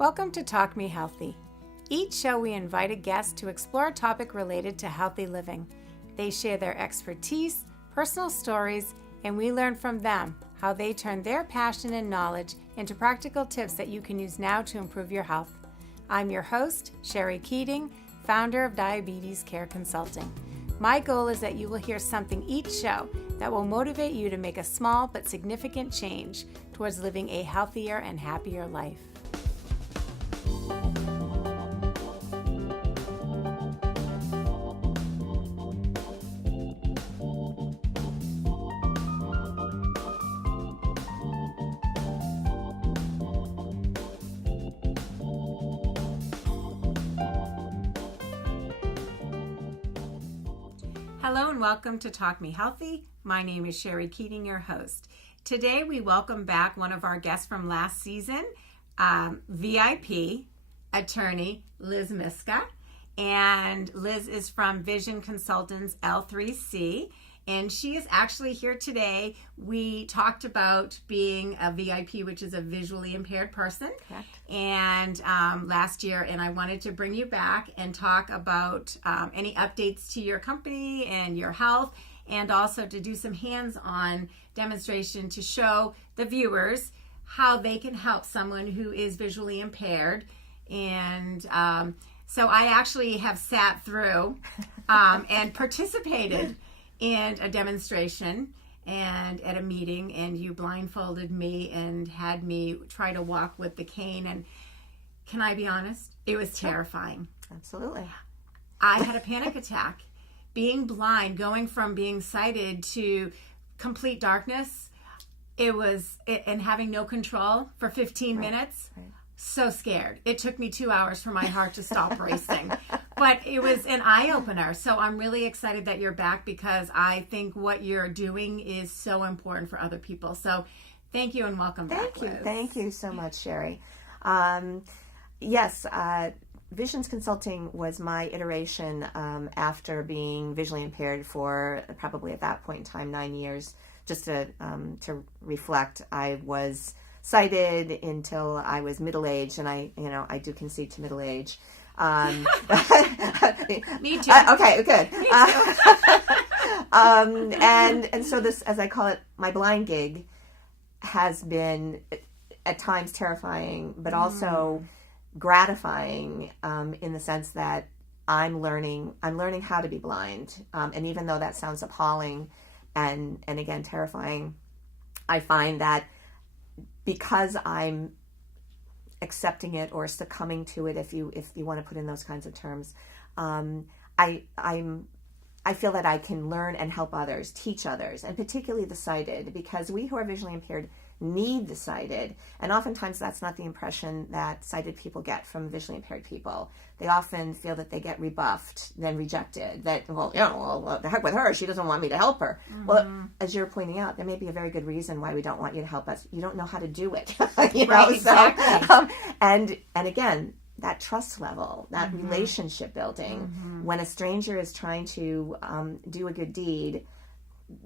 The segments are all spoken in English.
Welcome to Talk Me Healthy. Each show we invite a guest to explore a topic related to healthy living. They share their expertise, personal stories, and we learn from them how they turn their passion and knowledge into practical tips that you can use now to improve your health. I'm your host, Sherry Keating, founder of Diabetes Care Consulting. My goal is that you will hear something each show that will motivate you to make a small but significant change towards living a healthier and happier life. Hello and welcome to Talk Me Healthy. My name is Sherry Keating, your host. Today we welcome back one of our guests from last season, VIP, Attorney Liz Myska. And Liz is from Vision Consultants L3C, and she is actually here today. We talked about being a VIP, which is a visually impaired person. Correct. And last year, and I wanted to bring you back and talk about any updates to your company and your health, and also to do some hands-on demonstration to show the viewers how they can help someone who is visually impaired. And so I actually have sat through and participated in a demonstration and at a meeting, and you blindfolded me and had me try to walk with the cane. And can I be honest? It was terrifying. Absolutely. I had a panic attack. Being blind, going from being sighted to complete darkness, and having no control for 15 minutes. Right. So scared. It took me 2 hours for my heart to stop racing. But it was an eye-opener. So I'm really excited that you're back, because I think what you're doing is so important for other people. So thank you and welcome back, Liz. Thank you so much, Sherry. Yes, Visions Consulting was my iteration after being visually impaired for probably at that point in time 9 years. Just to reflect, I was sighted until I was middle-aged, and I do concede to middle age. Me too. Okay, good. Me too. And so this, as I call it, my blind gig has been at times terrifying, but also gratifying in the sense that I'm learning how to be blind. And even though that sounds appalling and again terrifying, I find that because I'm accepting it or succumbing to it, if you want to put in those kinds of terms, I feel that I can learn and help others, teach others, and particularly the sighted, because we who are visually impaired need the sighted, and oftentimes that's not the impression that sighted people get from visually impaired people. They often feel that they get rebuffed, then rejected, that, the heck with her, she doesn't want me to help her. Mm-hmm. Well, as you're pointing out, there may be a very good reason why we don't want you to help us. You don't know how to do it. Right, exactly. And again, that trust level, that relationship building, when a stranger is trying to do a good deed,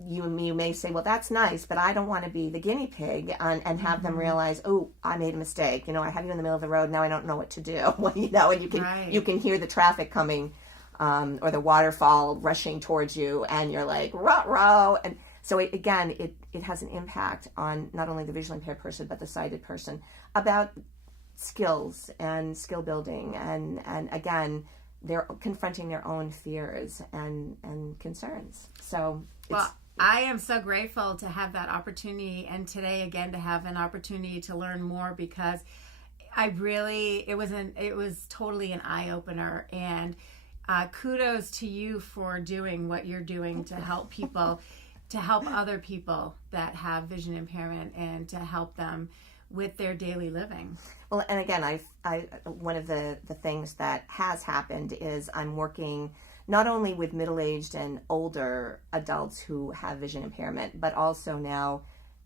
you may say, well, that's nice, but I don't want to be the guinea pig and have them realize, oh, I made a mistake. I have you in the middle of the road. Now I don't know what to do. And you can hear the traffic coming or the waterfall rushing towards you, and you're like, ruh-roh. And so it has an impact on not only the visually impaired person, but the sighted person about skills and skill building. And again, they're confronting their own fears and concerns. So I am so grateful to have that opportunity, and today again to have an opportunity to learn more, because it was totally an eye-opener, and kudos to you for doing what you're doing to help people, to help other people that have vision impairment, and to help them with their daily living. Well, and again, I one of the things that has happened is I'm working not only with middle-aged and older adults who have vision impairment, but also now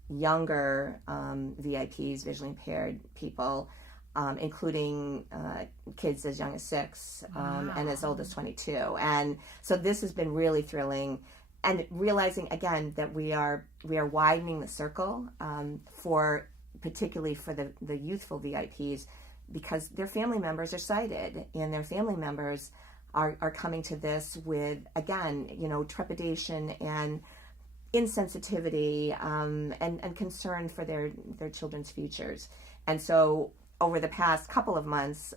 younger VIPs, visually impaired people, including kids as young as 6 and as old as 22. And so this has been really thrilling, and realizing again that we are widening the circle particularly for the youthful VIPs, because their family members are sighted, and their family members are coming to this with, again, trepidation and insensitivity, and concern for their children's futures. And so over the past couple of months,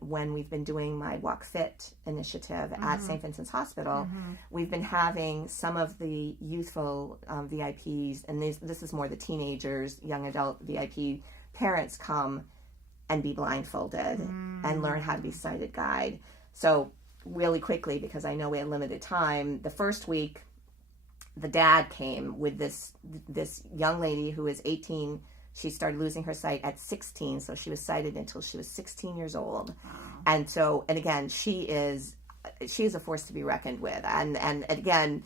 when we've been doing my Walkfit Initiative at St. Vincent's Hospital, we've been having some of the youthful VIPs, and this is more the teenagers, young adult VIP parents, come and be blindfolded and learn how to be sighted guide. So really quickly, because I know we had limited time, the first week, the dad came with this young lady who is 18. She started losing her sight at 16, so she was sighted until she was 16 years old. Wow. And again, she is a force to be reckoned with. And again,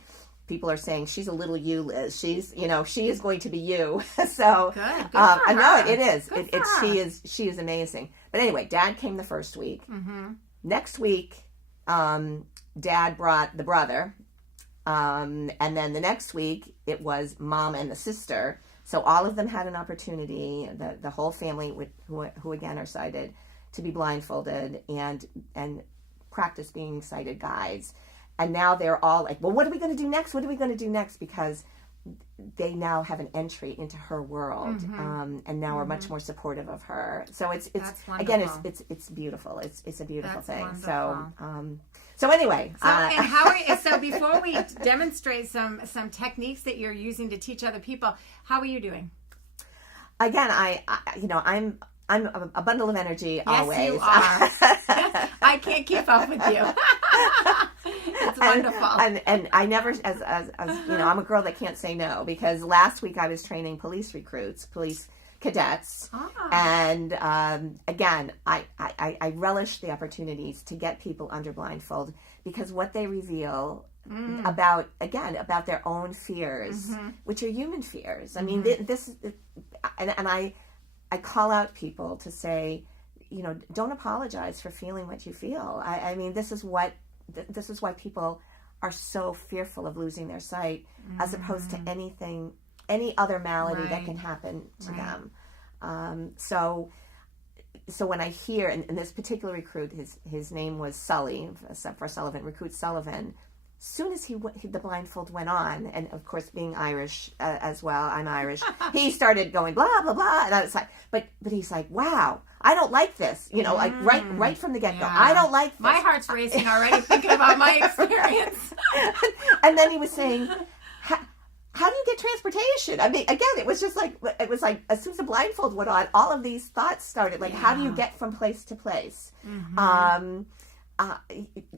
people are saying she's a little you, Liz. She's, she is going to be you. So good for her. No, it is. Good for her. She is amazing. But anyway, Dad came the first week. Next week, Dad brought the brother. And then the next week, it was Mom and the sister. So all of them had an opportunity, the whole family, who again are sighted, to be blindfolded and practice being sighted guides. And now they're all like, well, what are we going to do next? What are we going to do next? Because they now have an entry into her world, and now are much more supportive of her. So it's again, it's beautiful. It's a beautiful thing. Wonderful. So anyway, and how are you, so before we demonstrate some techniques that you're using to teach other people, how are you doing? Again, I'm a bundle of energy. Yes, always. You are. I can't keep up with you. It's wonderful. And I never, as I'm a girl that can't say no, because last week I was training police cadets. And again, I relish the opportunities to get people under blindfold, because what they reveal about their own fears, which are human fears. I mean, this, and I call out people to say, don't apologize for feeling what you feel. I mean, this is why people are so fearful of losing their sight, as opposed to any other malady that can happen to them. So when I hear, and this particular recruit, his name was Sully, for Sullivan, recruit Sullivan. Soon as the blindfold went on, and of course being Irish as well, I'm Irish, he started going blah blah blah, and I was like, but he's like, wow, I don't like this, like right from the get go, I don't like this. My heart's racing already thinking about my experience. And then he was saying, how do you get transportation? I mean, again, it was like as soon as the blindfold went on, all of these thoughts started, like, how do you get from place to place?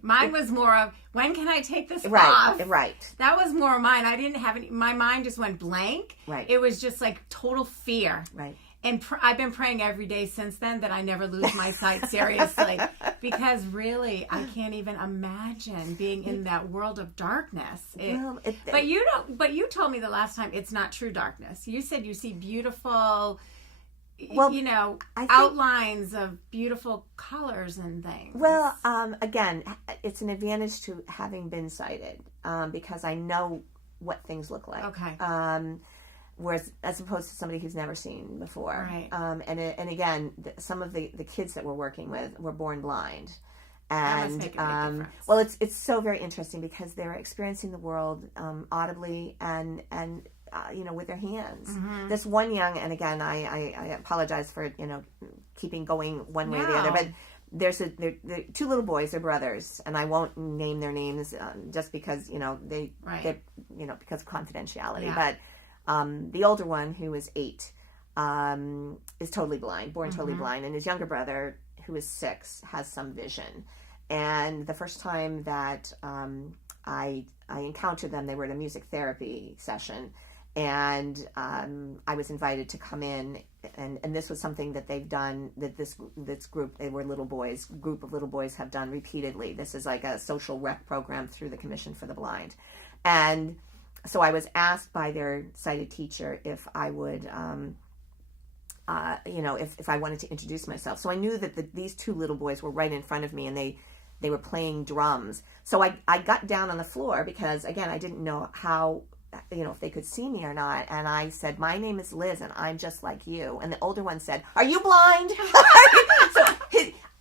Mine was more of, when can I take this off? Right. Right. That was more mine. I didn't have any, my mind just went blank. Right. It was just like total fear. Right. And I've been praying every day since then that I never lose my sight, seriously. Because really, I can't even imagine being in that world of darkness. But you told me the last time it's not true darkness. You said you see beautiful, outlines of beautiful colors and things. Well, again, it's an advantage to having been sighted, because I know what things look like. Okay. Whereas, as opposed to somebody who's never seen before. Right. And again, some of the kids that we're working with were born blind. That must make a big difference. Well, it's so very interesting, because they're experiencing the world audibly and with their hands. This one young, and again, I apologize for keeping going one way or the other, but there's two little boys, they're brothers, and I won't name their names just because they're because of confidentiality. Yeah. But the older one, who is 8, is totally blind, born totally blind, and his younger brother, who is 6, has some vision. And the first time that I encountered them, they were at a music therapy session, and I was invited to come in, and this was something that they've done, that this group, they were group of little boys have done repeatedly. This is like a social rec program through the Commission for the Blind. And so I was asked by their sighted teacher if I would, if I wanted to introduce myself. So I knew that these two little boys were right in front of me, and they were playing drums. So I got down on the floor, because again, I didn't know how if they could see me or not. And I said, my name is Liz and I'm just like you. And the older one said, are you blind? So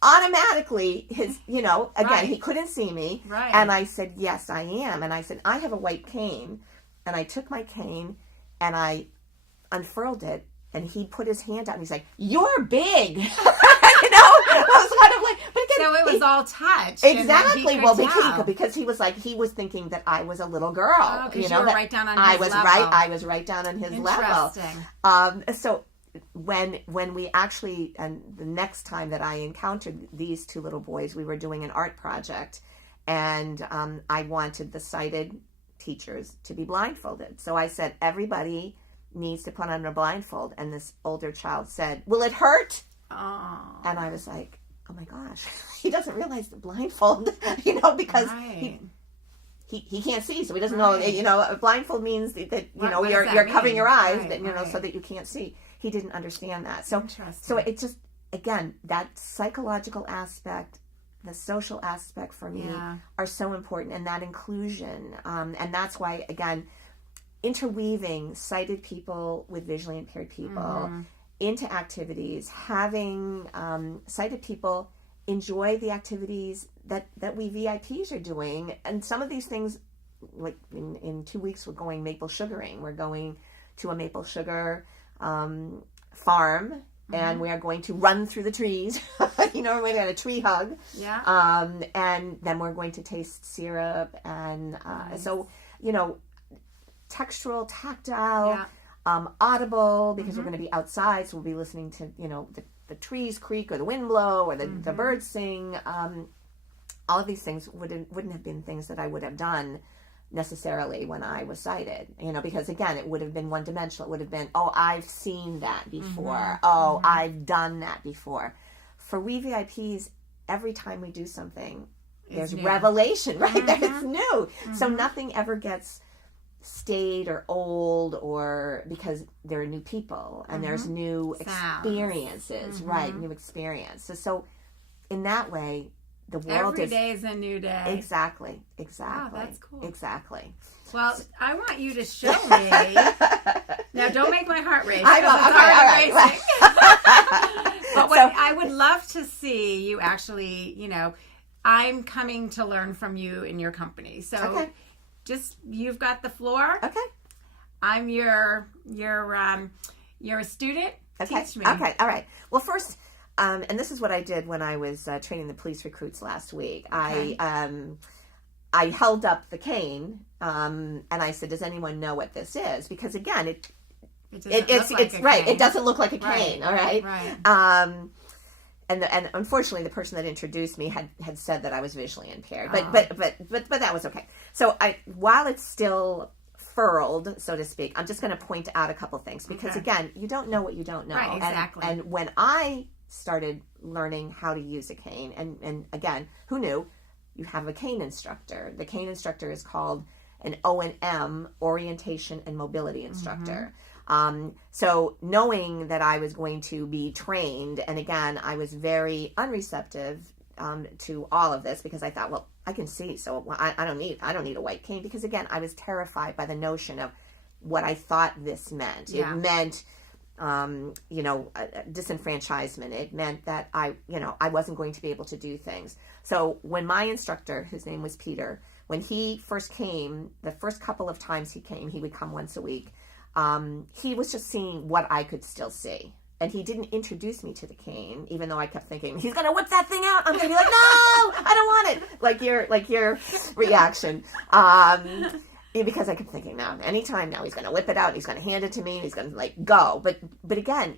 automatically again, he couldn't see me. Right. And I said, yes, I am. And I said, I have a white cane. And I took my cane and I unfurled it. And he put his hand out and he's like, you're big. I was kind of like, but again, so it was all touch. Exactly. Well, because he was thinking that I was a little girl. Oh, because you were right down on his level. I was right down on his level. So when we actually, and the next time that I encountered these two little boys, we were doing an art project, and I wanted the sighted teachers to be blindfolded. So I said, everybody needs to put on a blindfold. And this older child said, will it hurt? Oh. And I was like, oh my gosh, he doesn't realize the blindfold, because he can't see, so he doesn't know, a blindfold means that, you're covering your eyes, so that you can't see. He didn't understand that. So it just, again, that psychological aspect, the social aspect for me are so important, and that inclusion. And that's why, again, interweaving sighted people with visually impaired people into activities, having sighted people enjoy the activities that we VIPs are doing. And some of these things, like in 2 weeks, we're going maple sugaring. We're going to a maple sugar farm, and we are going to run through the trees. We're going to have a tree hug. Yeah. And then we're going to taste syrup. And so, textural, tactile, audible, because we're going to be outside, so we'll be listening to, the trees creak or the wind blow or the birds sing. All of these things wouldn't have been things that I would have done necessarily when I was sighted, because again, it would have been one dimensional. It would have been, oh, I've seen that before. I've done that before. For we VIPs, every time we do something, there's revelation, right? That it's new. So nothing ever gets stayed or old, or because there are new people and there's new experiences, right? New experiences. So in that way, the world every day is a new day. Exactly. Wow, that's cool. Exactly. Well, I want you to show me. Now, don't make my heart race. I know. Okay, all right. But what I would love to see you actually, I'm coming to learn from you in your company. So just, you've got the floor. Okay. I'm your a student. Okay. Teach me. Okay. All right. Well, first, and this is what I did when I was training the police recruits last week. Okay. I held up the cane, and I said, "Does anyone know what this is?" Because again, it's right. It doesn't look like a cane. All right. Right. And unfortunately, the person that introduced me had said that I was visually impaired, but that was okay. So while it's still furled, so to speak, I'm just going to point out a couple things, because again, you don't know what you don't know. Right, exactly. And when I started learning how to use a cane, and again, who knew? You have a cane instructor. The cane instructor is called an O&M, orientation and mobility instructor. So knowing that I was going to be trained, and again, I was very unreceptive to all of this, because I thought, well, I can see, so I don't need a white cane, because again, I was terrified by the notion of what I thought this meant. Yeah. It meant, disenfranchisement. It meant that I wasn't going to be able to do things. So when my instructor, whose name was Peter, when he first came, the first couple of times he came, he would come once a week. He was just seeing what I could still see. And he didn't introduce me to the cane, even though I kept thinking, he's going to whip that thing out. I'm going to be like, no, I don't want it. Like your reaction. Because I kept thinking, no, anytime now he's going to whip it out. He's going to hand it to me. And he's going to go. But again,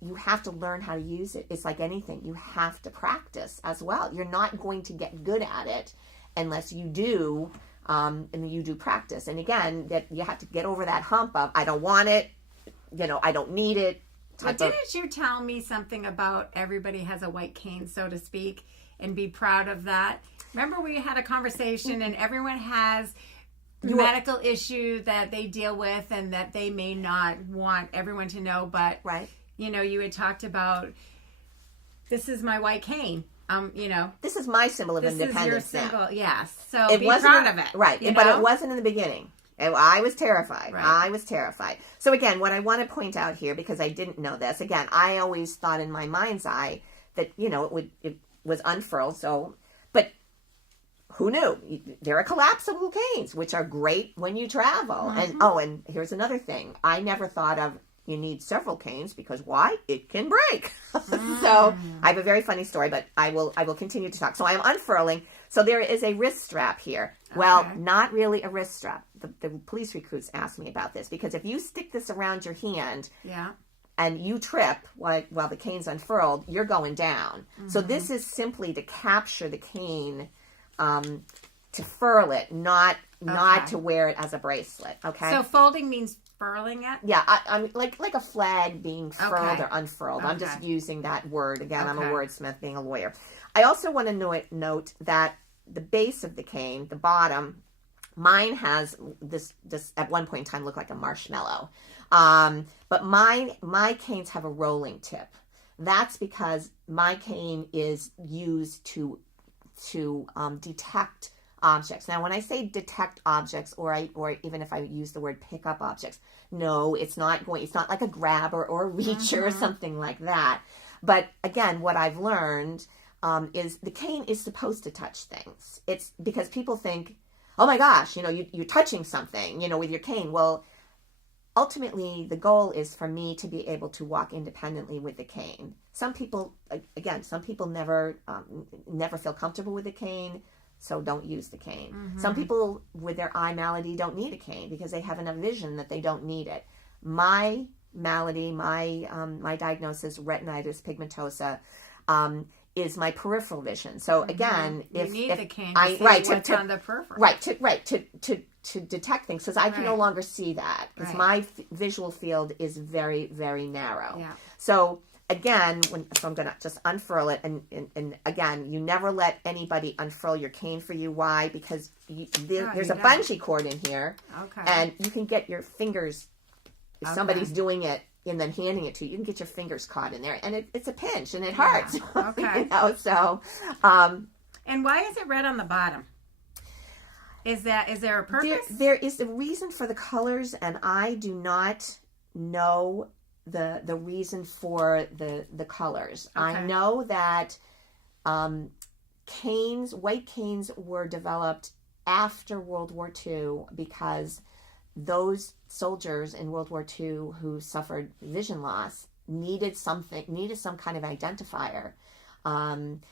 you have to learn how to use it. It's like anything. You have to practice as well. You're not going to get good at it unless you do. And you do practice. And again, that you have to get over that hump of, I don't want it, I don't need it. But didn't you tell me something about everybody has a white cane, so to speak, and be proud of that? Remember we had a conversation, and everyone has medical issue that they deal with and that they may not want everyone to know, but right. You had talked about, this is my white cane. This is my symbol of independence. This is your symbol, yes. So it be proud of it. Right, but it wasn't in the beginning. And I was terrified. Right. I was terrified. So again, what I want to point out here, because I didn't know this, again, I always thought in my mind's eye that, it was unfurled. So, but who knew? There are collapsible canes, which are great when you travel. And here's another thing. I never thought of you need several canes because why? It can break. So I have a very funny story, but I will continue to talk. So I'm unfurling. So there is a wrist strap here. Well, not really a wrist strap. The police recruits asked me about this because if you stick this around your hand and you trip while the cane's unfurled, you're going down. So this is simply to capture the cane, to furl it, not to wear it as a bracelet. Okay. So folding means furling it? Yeah, I'm like a flag being furled or unfurled. I'm just using that word. Again, I'm a wordsmith being a lawyer. I also want to note that the base of the cane, the bottom, mine has this at one point in time looked like a marshmallow. But my canes have a rolling tip. That's because my cane is used to detect objects. Now, when I say detect objects, or even if I use the word pick up objects, no, it's not like a grabber or a reacher or something like that. But again, what I've learned is the cane is supposed to touch things. It's because people think, oh my gosh, you're touching something, with your cane. Well, ultimately, the goal is for me to be able to walk independently with the cane. Some people never feel comfortable with the cane, so don't use the cane. Some people with their eye malady don't need a cane because they have enough vision that they don't need it. My malady, my diagnosis, retinitis pigmentosa, is my peripheral vision. So again, if the cane to see what's on the peripheral. To detect things, because I can no longer see that because my visual field is very, very narrow. Yeah. So again, I'm going to just unfurl it, and again, you never let anybody unfurl your cane for you. Why? Because there's a bungee cord in here, and you can get your fingers, if somebody's doing it and then handing it to you, you can get your fingers caught in there, and it's a pinch, and it hurts. Okay. So, and why is it red on the bottom? Is there a purpose? There is a reason for the colors, and I do not know the reason for the colors. Okay. I know that white canes were developed after World War II because those soldiers in World War II who suffered vision loss needed some kind of identifier.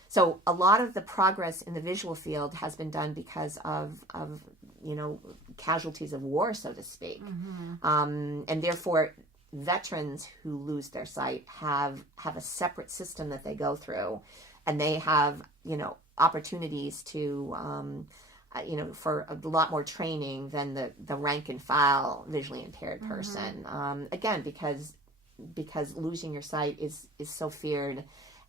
So a lot of the progress in the visual field has been done because of casualties of war, so to speak. And therefore, veterans who lose their sight have a separate system that they go through, and they have opportunities to for a lot more training than the rank and file visually impaired person. Again, because losing your sight is so feared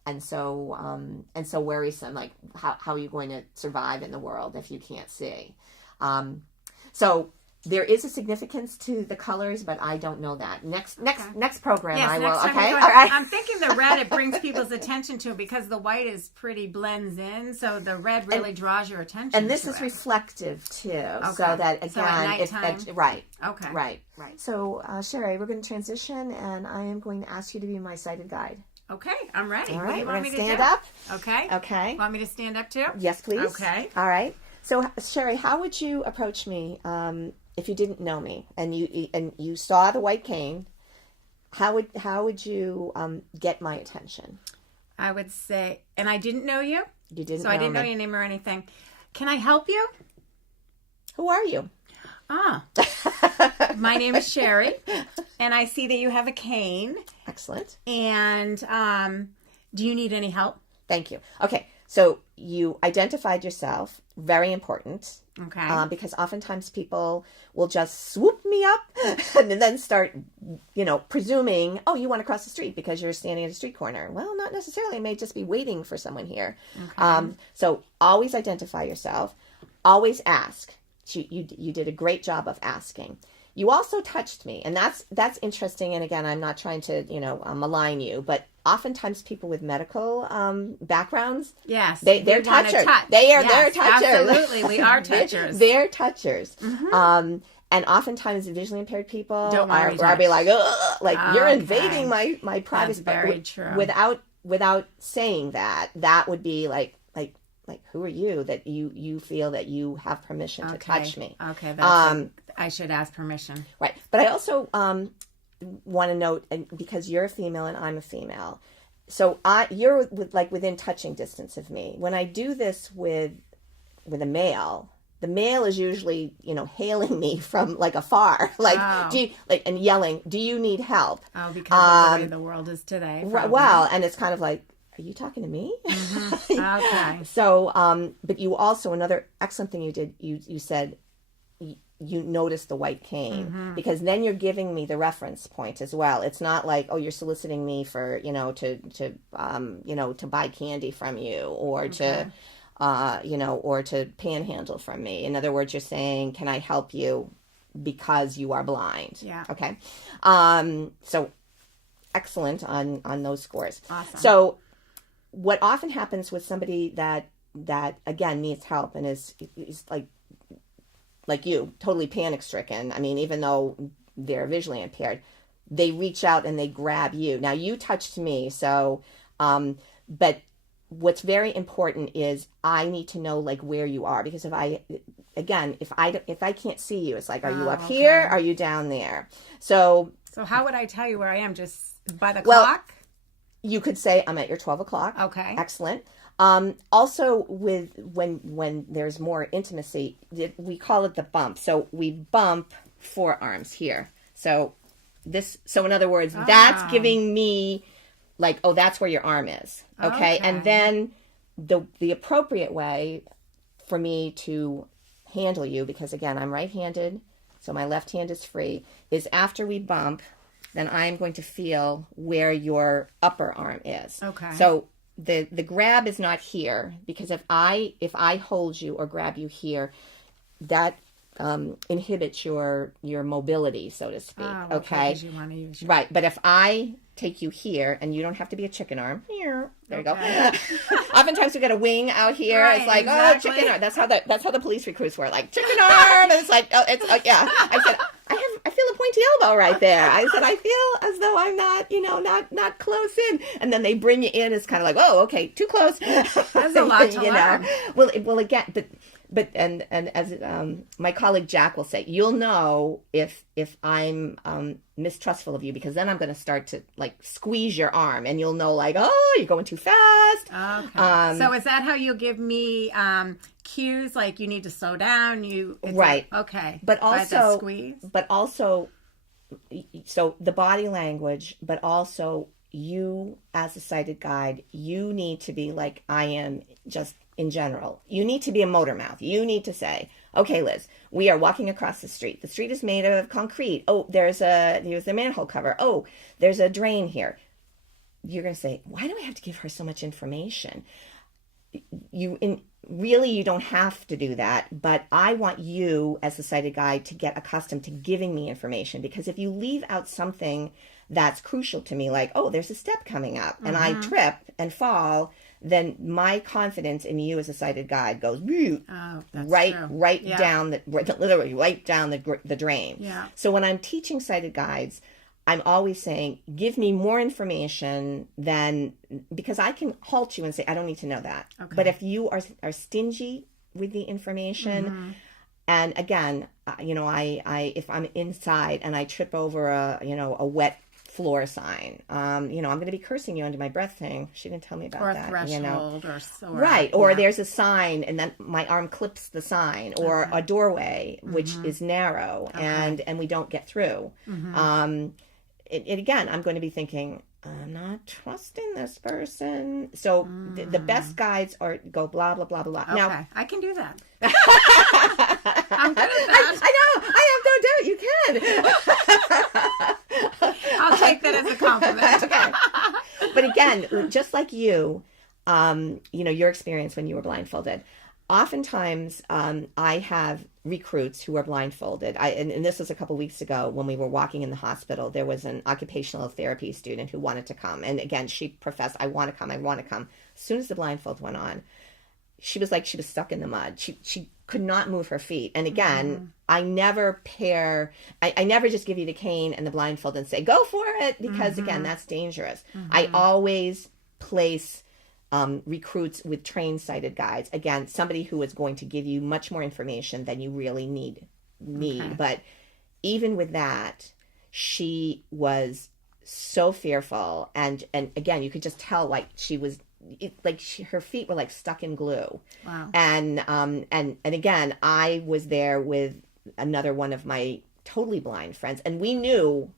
and so worrisome. Like how are you going to survive in the world if you can't see? So there is a significance to the colors, but I don't know that. Next program, I will. Okay, all right. I'm thinking the red, it brings people's attention to it because the white is pretty blends in, so the red really draws your attention. And this is reflective too, so that again, right. Okay. Right. So Sherry, we're going to transition, and I am going to ask you to be my sighted guide. Okay, I'm ready. All right, what do you want me to stand up. Okay. Okay. Want me to stand up too? Yes, please. Okay. All right. So Sherry, how would you approach me if you didn't know me and you saw the white cane? How would you get my attention? I would say, and I didn't know you. You didn't. So I didn't know your name or anything. Can I help you? Who are you? My name is Sherry, and I see that you have a cane. Excellent. And do you need any help? Thank you. Okay, so you identified yourself. Very important. Okay. Because oftentimes people will just swoop me up and then start, presuming, oh, you want to cross the street because you're standing at a street corner. Well, not necessarily. I may just be waiting for someone here. Okay. So always identify yourself. Always ask. You did a great job of asking. You also touched me, and that's interesting. And again, I'm not trying to malign you, but oftentimes people with medical backgrounds, yes, they're touchers. They're touchers. Absolutely, we are touchers. They're touchers. And oftentimes the visually impaired people Don't want to be are be like, ugh, like you're Okay. invading my privacy. That's very true. Without saying that would be like who are you that you feel that you have permission to touch me? Okay, that's I should ask permission. Right. But I also want to note, and because you're a female and I'm a female, so you're within touching distance of me. When I do this with a male, the male is usually, hailing me from like afar, and yelling, "Do you need help?" Oh, because of the way the world is today. Probably. Well, and it's kind of like, are you talking to me? Mm-hmm. Okay. So, but you also, another excellent thing you did, you said you noticed the white cane, because then you're giving me the reference point as well. It's not like, oh, you're soliciting me for, to buy candy from you or to, or to panhandle from me. In other words, you're saying, can I help you because you are blind? Yeah. Okay. So excellent on those scores. Awesome. So what often happens with somebody that again needs help and is like you, totally panic stricken. I mean, even though they're visually impaired, they reach out and they grab you. Now you touched me, so but what's very important is I need to know like where you are, because if I can't see you, it's like, are you up here? Are you down there? So how would I tell you where I am? Just by the clock? You could say, I'm at your 12 o'clock. Okay. Excellent. Also, with when there's more intimacy, we call it the bump. So we bump forearms here. So in other words, that's giving me like, oh, that's where your arm is. Okay. And then the appropriate way for me to handle you, because again, I'm right-handed, so my left hand is free, is after we bump, then I'm going to feel where your upper arm is. Okay. So the grab is not here, because if I hold you or grab you here, that inhibits your mobility, so to speak. Okay. Because you want to use your... Right. But if I take you here, and you don't have to be a chicken arm. Here, there you go. Oftentimes we get a wing out here. Right, it's like, exactly. Oh, chicken arm. That's how the police recruits were, like chicken arm. And it's like, oh, it's yeah. I said, I feel a pointy elbow right there. I said, I feel as though I'm not, not close in. And then they bring you in. It's kind of like, oh, okay, too close. That's a lot to learn. Well, again, but as my colleague Jack will say, you'll know if I'm mistrustful of you, because then I'm going to start to like squeeze your arm, and you'll know like, oh, you're going too fast. Okay. So is that how you'll give me cues, like you need to slow down? Right. Like, okay. But also squeeze. But also, so the body language, but also you as a sighted guide, you need to be like I am just in general. You need to be a motor mouth. You need to say, okay, Liz, we are walking across the street. The street is made of concrete. Oh, there's the manhole cover. Oh, there's a drain here. You're going to say, why do I have to give her so much information? Really, you don't have to do that, but I want you as a sighted guide to get accustomed to giving me information, because if you leave out something that's crucial to me, like, oh, there's a step coming up, and I trip and fall, then my confidence in you as a sighted guide goes literally right down the drain. Yeah. So when I'm teaching sighted guides, I'm always saying, give me more information because I can halt you and say, I don't need to know that. Okay. But if you are stingy with the information, and again, I if I'm inside and I trip over a wet floor sign, I'm going to be cursing you under my breath, saying, she didn't tell me about that. Or a threshold, or so. Right. Or there's a sign, and then my arm clips the sign, or a doorway, which is narrow, and we don't get through. Again, I'm going to be thinking, I'm not trusting this person. So the best guides go blah, blah, blah, blah. Okay. Now, I can do that. I'm good at that. I know. I have no doubt you can. I'll take that as a compliment. Okay. But again, just like you, your experience when you were blindfolded, oftentimes I have recruits who are blindfolded. And this was a couple weeks ago when we were walking in the hospital. There was an occupational therapy student who wanted to come. And again, she professed, I want to come. As soon as the blindfold went on, she was like she was stuck in the mud. She could not move her feet. And again, I never I never just give you the cane and the blindfold and say, go for it, because again, that's dangerous. I always place recruits with trained sighted guides. Again, somebody who is going to give you much more information than you really need. Okay. But even with that, she was so fearful. And again, you could just tell like she was, her feet were like stuck in glue. Wow. And again, I was there with another one of my totally blind friends, and we knew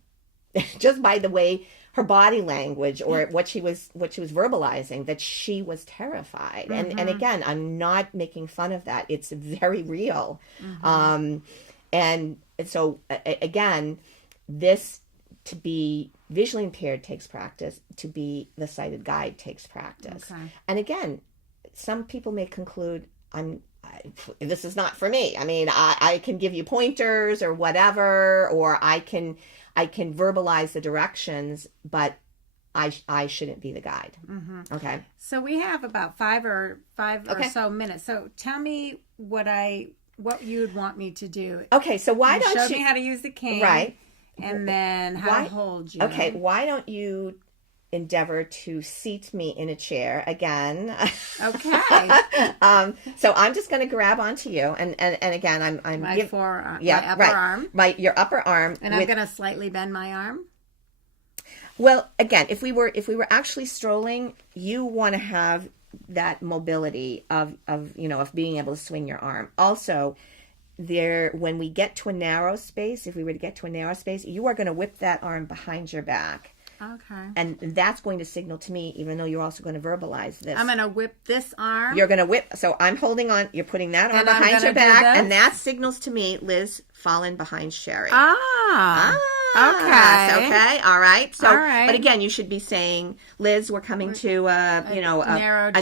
just by the way her body language or what she was verbalizing that she was terrified. And again, I'm not making fun of that. It's very real. And so again, this, to be visually impaired takes practice. To be the sighted guide takes practice. Okay. And again, some people may conclude, this is not for me. I mean, I can give you pointers or whatever, or I can verbalize the directions, but I shouldn't be the guide. Okay. So we have about five or so minutes. So tell me what you would want me to do. Okay. So why don't you show me how to use the cane, right? And then how to hold you. Okay. Why don't you endeavor to seat me in a chair again? Okay. So I'm just going to grab onto you, and again, I'm my forearm, my upper arm, your upper arm, and I'm going to slightly bend my arm. Well, again, if we were actually strolling, you want to have that mobility of being able to swing your arm. Also, when we get to a narrow space, if we were to get to a narrow space, you are going to whip that arm behind your back. Okay. And that's going to signal to me, even though you're also going to verbalize this. I'm going to whip this arm. You're going to whip. So I'm holding on. You're putting that arm behind your back. And that signals to me, Liz, fallen behind Sherry. Okay. All right. So, all right. But again, you should be saying, Liz, we're coming to a narrow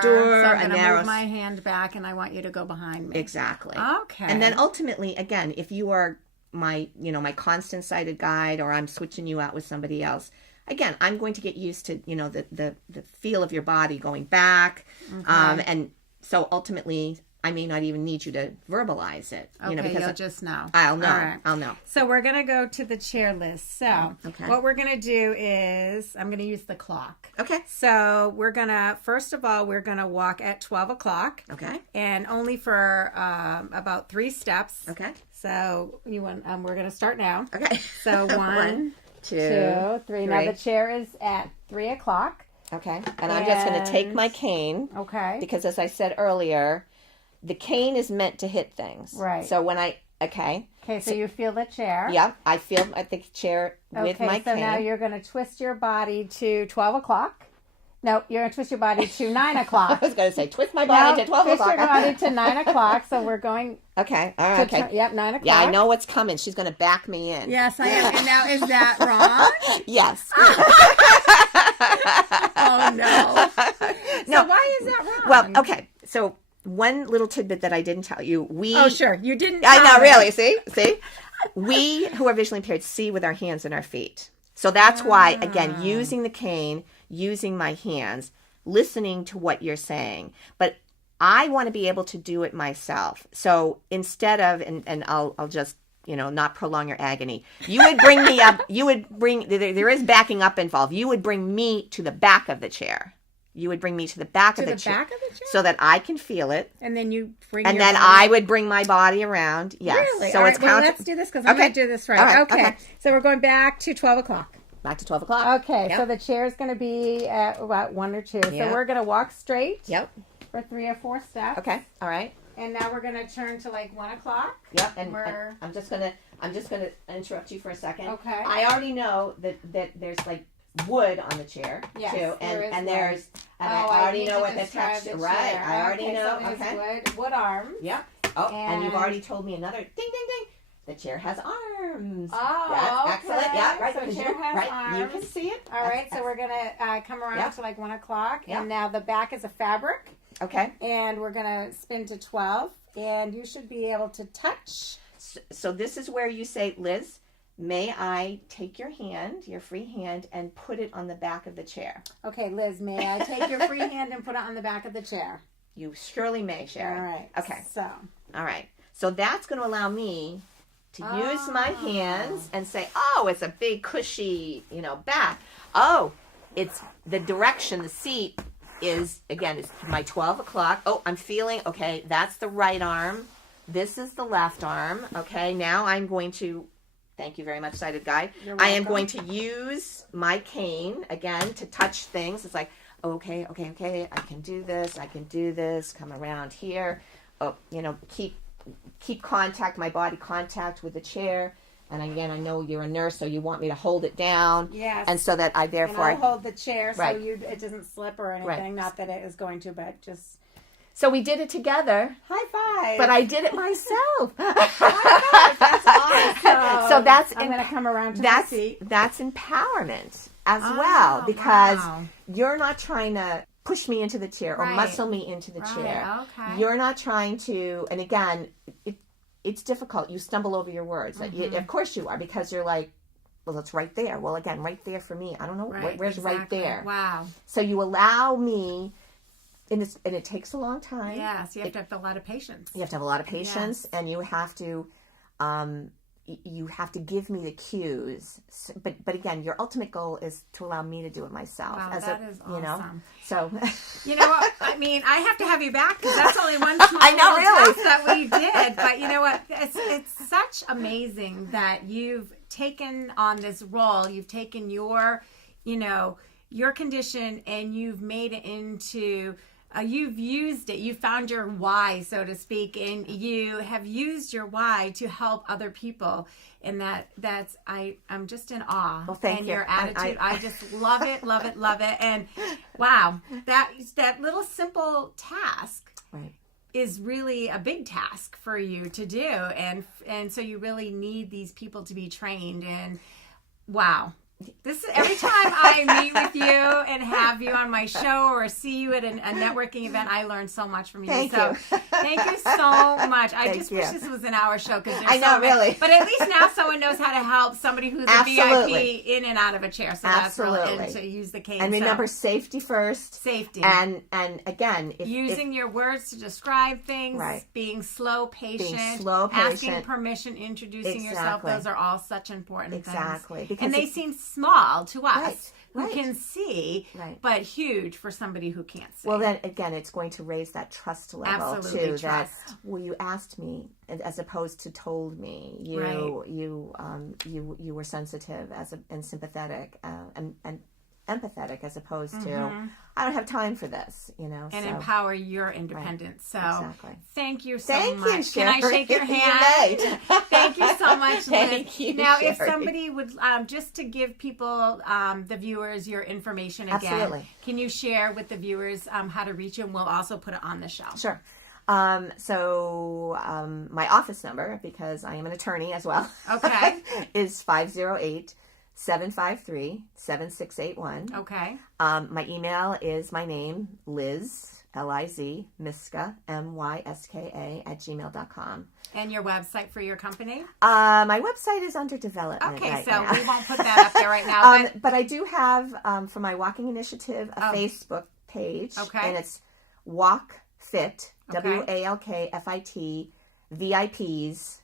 door. So I'm going to move my hand back, and I want you to go behind me. Exactly. Okay. And then ultimately, again, if you are my constant sighted guide, or I'm switching you out with somebody else, again, I'm going to get used to the feel of your body going back. Okay. And so ultimately I may not even need you to verbalize it. Okay, because you'll just know. I'll know. Right. I'll know. So we're going to go to the chair list. So what we're going to do is I'm going to use the clock. Okay. So we're going to, first of all, we're going to walk at 12 o'clock. Okay. And only for about 3 steps. Okay. So we're going to start now. Okay. So 1, 2, 3. Now the chair is at 3 o'clock. Okay. And I'm just going to take my cane. Okay. Because as I said earlier, the cane is meant to hit things. Right. So when Okay, so you feel the chair. Yep, I feel the chair with my cane. So now you're going to twist your body to 12 o'clock. No, you're going to twist your body to 9 o'clock. I was going to say, twist my body to 12 o'clock. Twist your body to 9 o'clock. So we're going... Okay, all right, okay. Yep, 9 o'clock. Yeah, I know what's coming. She's going to back me in. Yes, I am. And now, is that wrong? Yes. Oh, no. So why is that wrong? Well, okay, so... One little tidbit that I didn't tell you. Oh, sure. You didn't I know, really. See? We who are visually impaired see with our hands and our feet. So that's why, again, using the cane, using my hands, listening to what you're saying. But I want to be able to do it myself. So instead of, and I'll just, not prolong your agony. You would bring me up, there is backing up involved. You would bring me to the back of the chair. You would bring me to the back of the chair. Back of the chair? So that I can feel it. And then you bring And then I would bring my body around. Yes. Really? So all it's right, well, let's do this because I'm going to do this right. All right. Okay. So we're going back to 12 o'clock. Back to 12 o'clock. Okay. Yep. So the chair is going to be at about 1 or 2. Yep. So we're going to walk straight. Yep. For 3 or 4 steps. Okay. All right. And now we're going to turn to like 1 o'clock. Yep. And I'm just going to interrupt you for a second. Okay. I already know that there's like wood on the chair too, and there's I already know what the texture. Right, I already know. So wood arms. Yep. Oh, and you've already told me another ding ding ding. The chair has arms. Oh, that's excellent. Yeah, right. So the chair has arms. You can see it. All right. So we're gonna come around to like 1 o'clock, and now the back is a fabric. Okay. And we're gonna spin to 12, and you should be able to touch. So this is where you say, Liz, may I take your hand, your free hand, and put it on the back of the chair? Okay, Liz, may I take your free hand and put it on the back of the chair? You surely may, Sherry. All right. Okay. So. All right. So that's going to allow me to use my hands and say, oh, it's a big cushy, back. Oh, it's the direction, the seat is, again, it's my 12 o'clock. Oh, I'm feeling, okay, that's the right arm. This is the left arm. Okay, now I'm going to, thank you very much, sighted guide. I am going to use my cane, again, to touch things. It's like, okay, I can do this, come around here. Oh, keep contact, my body contact with the chair. And again, I know you're a nurse, so you want me to hold it down. Yes. And so that I therefore... And I'll hold the chair so Right. it doesn't slip or anything. Right. Not that it is going to, but just... So we did it together. High five. But I did it myself. High five. That's awesome. So that's... I'm going to come around to the seat. That's empowerment as well. Because wow. you're not trying to push me into the chair or Right. muscle me into the chair. Okay. You're not trying to... And again... It's difficult. You stumble over your words. Mm-hmm. Of course you are, because you're like, well, it's right there. Well, again, right there for me. I don't know. Right, Where's exactly. right there? Wow. So you allow me, and it takes a long time. Yes, you have to have a lot of patience. You have to have a lot of patience, and you have to give me the cues. But again, your ultimate goal is to allow me to do it myself. Wow, as that is awesome. So you know what? I mean, I have to have you back because that's only one small I know, really. task that we did. But you know what? It's such amazing that you've taken on this role. You've taken your condition and you've made it into. You've used it. You found your why, so to speak, and you have used your why to help other people. And I'm just in awe. Well, thank and you. Your attitude, I just love it, love it, love it. And wow, that little simple task right. is really a big task for you to do, and so you really need these people to be trained. And wow. This is every time I meet with you and have you on my show or see you at a networking event, I learn so much from you. Thank you. Thank you so much. I Thank just you. wish this was an hour show because I know, really. But at least now someone knows how to help somebody who's Absolutely. a VIP in and out of a chair. So Absolutely. that's really, and to use the cane. And remember, safety first. Safety. And again, using your words to describe things, right. being slow, patient, asking permission, introducing yourself. Those are all such important things. Exactly. Because and they seem small to us who right. can see, but huge for somebody who can't see. Well, then again, it's going to raise that trust level Absolutely, too. trust. That you asked me as opposed to told me. You were sensitive and sympathetic and empathetic as opposed to I don't have time for this. And empower your independence. Right. So exactly. Thank you so Thank much. You, Sherry. Can I shake your hand? Thank you so much, Liz. Thank you, now, Sherry. if somebody would just to give people, the viewers, your information again, Absolutely. Can you share with the viewers how to reach you? And we'll also put it on the show. Sure. So my office number, because I am an attorney as well, is 508-753-7681. Okay. My email is my name, Liz, L-I-Z, Myska, M-Y-S-K-A, @gmail.com. And your website for your company? My website is under development. Okay, so now. we won't put that up there right now. But I do have, for my walking initiative, a Facebook page. Okay. And it's Walkfit, WALKFIT, VIPs.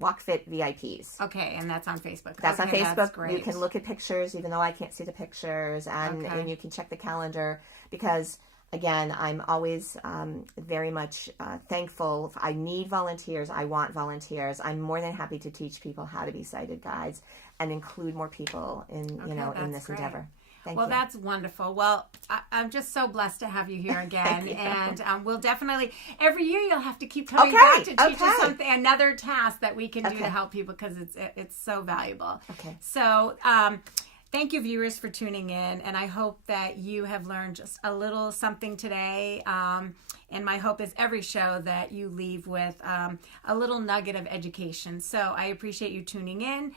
Walkfit VIPs. Okay, and that's on Facebook. That's on Facebook. That's great. You can look at pictures, even though I can't see the pictures, and you can check the calendar because, again, I'm always very much thankful. I need volunteers. I want volunteers. I'm more than happy to teach people how to be sighted guides and include more people in in this endeavor. Thank you. That's wonderful. Well, I'm just so blessed to have you here again. And we'll definitely, every year you'll have to keep coming back to teach us something, another task that we can do to help people because it's so valuable. Okay. So thank you, viewers, for tuning in. And I hope that you have learned just a little something today. And my hope is every show that you leave with a little nugget of education. So I appreciate you tuning in.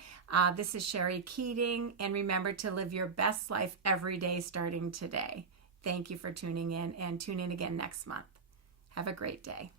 This is Sherry Keating, and remember to live your best life every day starting today. Thank you for tuning in, and tune in again next month. Have a great day.